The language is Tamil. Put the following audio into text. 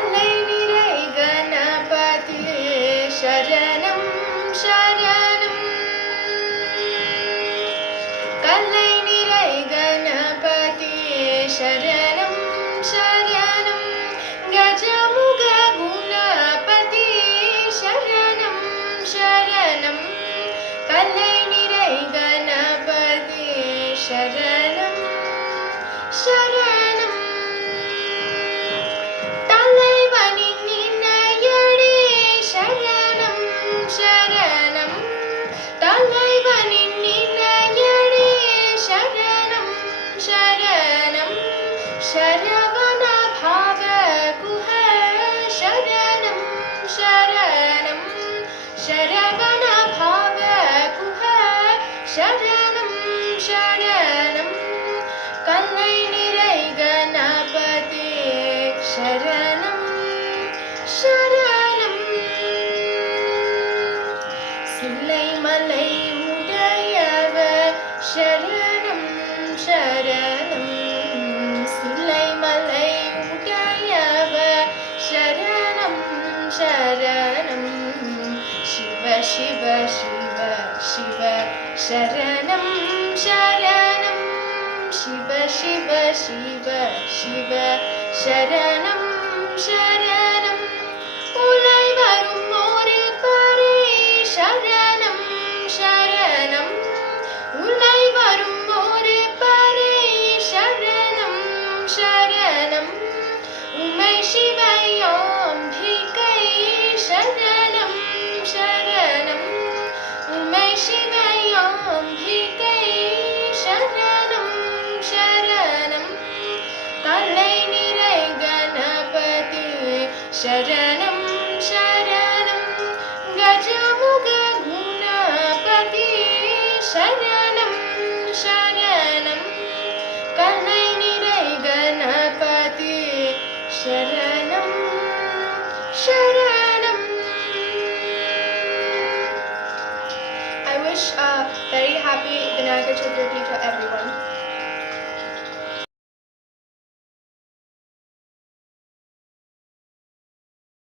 கல்லை நிறை கணபதியே சரணம் சரணம். கல்லை நிறை கணபதியே சரணம் சரணம். கஜமுக குணபதி சரணம் சரணம். கல்லை நிறை கணபதியே சரணம் சரணம். தலைவனின் நினையடி சரணம் சரணம். தலைவனின் நினையடி சரணம் சரணம். சரவண பாவ குஹ சரணம் சரணம். சரவண பாவ குஹ சரணம் சரணம். கல்லை நிறை கணபதியே சரணம் சரணம். சில்லை மலை உடையவர் சரணம் சரணம். சில்லை மலை உடையவர் சரணம் சரணம். சிவ சிவ சிவ சிவ சரணம் சரணம். சிவ சிவ சிவ சிவ சரணம் சரணம். உலை வரும் ஒரு பரி சரணம் சரணம். உலை வரும் ஒரு பரி சரணம் சரணம். உமை சிவயோம்பிகை சரணம் சரணம். உமை சிவயோம்பிகை சரணம் சரணம். கல்லை நிறை கணபதியே சரணம் சரணம். கஜமுக குணபதி சரணம் சரணம். கல்லை நிறை கணபதியே சரணம் சரணம். I wish very happy Vinayaka Chaturthi to everyone.